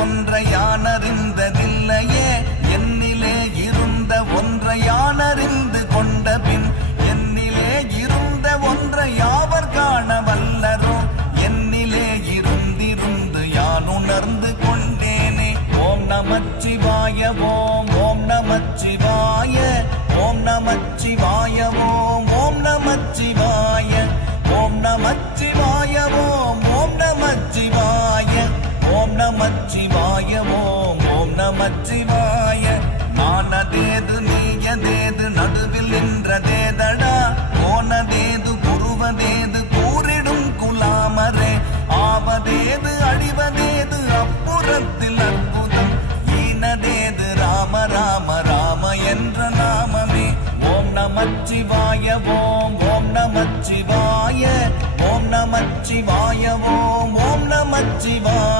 ஒன்றை யான் அறிந்ததில்லையே, என்னிலே இருந்த ஒன்றை யான் அறிந்து கொண்ட பின் என்னிலே இருந்த ஒன்றை யாவர் காண வல்லரோ, என்னிலே இருந்திருந்து யான் உணர்ந்து கொண்டேனே. ஓம் நமச்சிவாய ஓம் ஓம் நமச்சிவாய ஓம் நமச்சிவாய ஓம் ஓம் நமச்சிவாய ஓம் நமச்சிவாய ஓம் ஓம் நமச்சிவாய ஓம் நமச்சிவாய ஓம் ஓம் நமச்சிவாய. நானதேது நீயதேது நடுவில் நின்றதேதடா, போனதேது குருவதேது கூறிடும் குலாமரே, ஆவதேது அழிவதேது அப்புறத்தில் அற்புதம், ஈனதேது ராம ராம ராம என்ற நாமமே. ஓம் நமச்சிவாய ஓம் ஓம் நமச்சிவாய ஓம் நமச்சிவாய ஓம் ஓம் நமச்சிவாய.